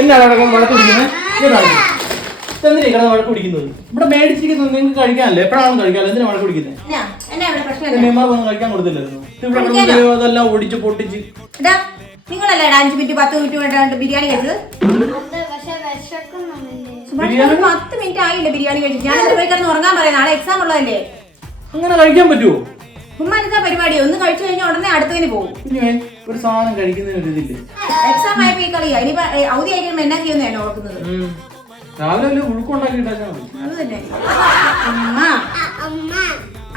എന്നാണ് വഴക്ക് കുടിക്കുന്നത്? എന്തിനാ കിടന്ന് വഴക്ക് കുടിക്കുന്നത്? ഇവിടെ മേടിച്ചിരിക്കുന്നത് നിങ്ങൾക്ക് കഴിക്കാനല്ലേ? എപ്പോഴാണ് കഴിക്കാമല്ലോ? എന്തിനാ വഴക്ക് കുടിക്കുന്നത്? മേമാർക്കൊന്നും കഴിക്കാൻ കൊടുത്തില്ലായിരുന്നു. ഇവിടെ അതെല്ലാം ഓടിച്ച് പൊട്ടിച്ച്. നിങ്ങളല്ലേ 5 മിനിറ്റ് 10 മിനിറ്റ് വേണ്ട ബിരിയാണി കഴിച്ചത്? 10 മിനിറ്റ് ആയില്ല ബിരിയാണി കഴിച്ചു. ഞാൻ പോയി കിടന്ന് ഉറങ്ങാൻ പറയാം. നാളെ എക്സാം ഉള്ളതല്ലേ? അങ്ങനെ കഴിക്കാൻ പറ്റുമോ? ഉമ്മ എന്താ പരിപാടി? ഒന്ന് കഴിച്ചു കഴിഞ്ഞാൽ ഉടനെ അടുത്തതിന് പോകും. പിന്നെ ഒരു സാധനം കഴിക്കുന്നതിന് ഒരു ഇതില്ലേ? എക്സാം ആയപ്പോ ഈ കളിയാ. ഇനിയിപ്പോ അവധി ആയിരിക്കും എന്നാ ചെയ്യുന്നതാണ് ഓർക്കുന്നത്. രാവിലെ വല്ല ഉഴുക്കുണ്ടാക്കിട്ടാ മതി. അത് തന്നെ.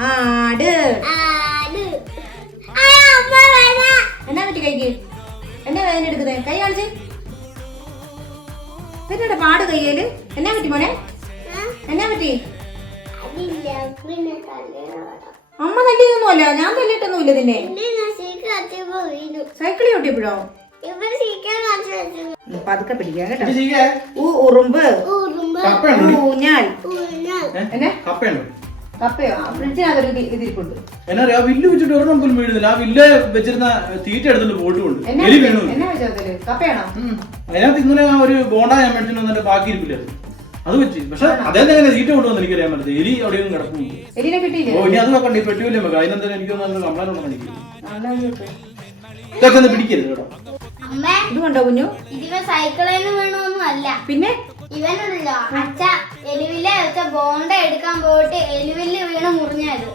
ആട് എന്നാ പറ്റി കൈക്ക്? എന്നാ വേദന എടുക്കുന്നേ? കൈ കാണിച്ച്. എന്നാ പാട് കയ്യേല്? എന്നാ പറ്റി മോനെ? എന്നാ പറ്റി? അമ്മ തല്ലിയൊന്നുമല്ല. ഞാൻ തല്ലിട്ടൊന്നുമില്ല നിന്നെ. സൈക്കിൾ ചവിട്ടിയപ്പോഴോ? പതുക്കെ പിടിക്കാം കേട്ടോ. ഉറുമ്പ് ഊഞ്ഞാൽ. കപ്പയോ? ഫ്രിഡ്ജിനകത്തൊരു ഇതിരിപ്പുണ്ട്. എന്നാ വില്ല് വെച്ചിട്ട് ഒരെണ്ണം പോലും വീഴുന്നില്ല. ആ വില്ല് വെച്ചിരുന്ന തീറ്റ എടുത്തിട്ട് പോയിട്ടുണ്ട്. എന്നാ വെച്ചത്? കപ്പയാണോ? അതിനകത്ത് ഇങ്ങനെ ഒരു ബോണ്ട ഞാൻ മേടിച്ചിട്ട് വന്നിട്ട് ബാക്കി ഇരിപ്പില്ലായിരുന്നു. അത് വെച്ച്. പക്ഷെ അദ്ദേഹം എങ്ങനെ തീറ്റ കൊണ്ടുവന്ന് എനിക്കറിയാൻ പറ്റത്. എലി അവിടെയൊന്നും കിടക്കുന്നു. എലിനെ കിട്ടിയില്ലേ? ഓ ഇനി അത് നോക്കണ്ട. ഈ പെട്ടിവല്ലേ വെക്കാം. അതിനെന്തായാലും എനിക്കൊന്നും കംപ്ലൈന്റ് ഒന്നും കാണിക്കില്ല. ഇതൊക്കെ ഒന്ന് പിടിക്കരുത് കേട്ടോ. ഇതുകൊണ്ടോ കുഞ്ഞു? ഇതിവൻ സൈക്കിളിൽ വീണൊന്നും അല്ല. പിന്നെ ഇവനുണ്ടല്ലോ അച്ഛ എലിവില്ല വെച്ച ബോണ്ട എടുക്കാൻ പോയിട്ട് എലിവില് വീണ് മുറിഞ്ഞത്.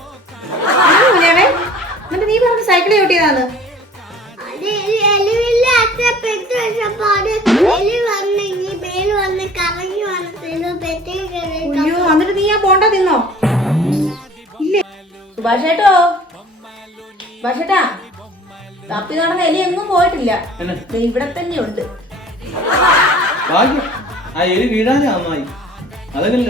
എന്നിട്ട് നീ പറഞ്ഞ സൈക്കിൾ ചവിട്ടിയതാണ്. എലിവില്ല അച്ഛ പെറ്റ് വെച്ചപ്പാട് എലി വന്ന് ഈ മേല് വന്ന് കറങ്ങി വന്നതിന് പെറ്റി. അയ്യോ, എന്നിട്ട് നീ ആ ബോണ്ട തിന്നോ? ഇല്ലേ സുഭാഷേട്ടോ? സുഭാഷേട്ടാ, തപ്പി നടന്ന എലി എങ്ങും പോയിട്ടില്ല. ഇവിടെ തന്നെ ഉണ്ട്. ആ എലി വീഴാനേ നന്നായി. അതെങ്ങനെ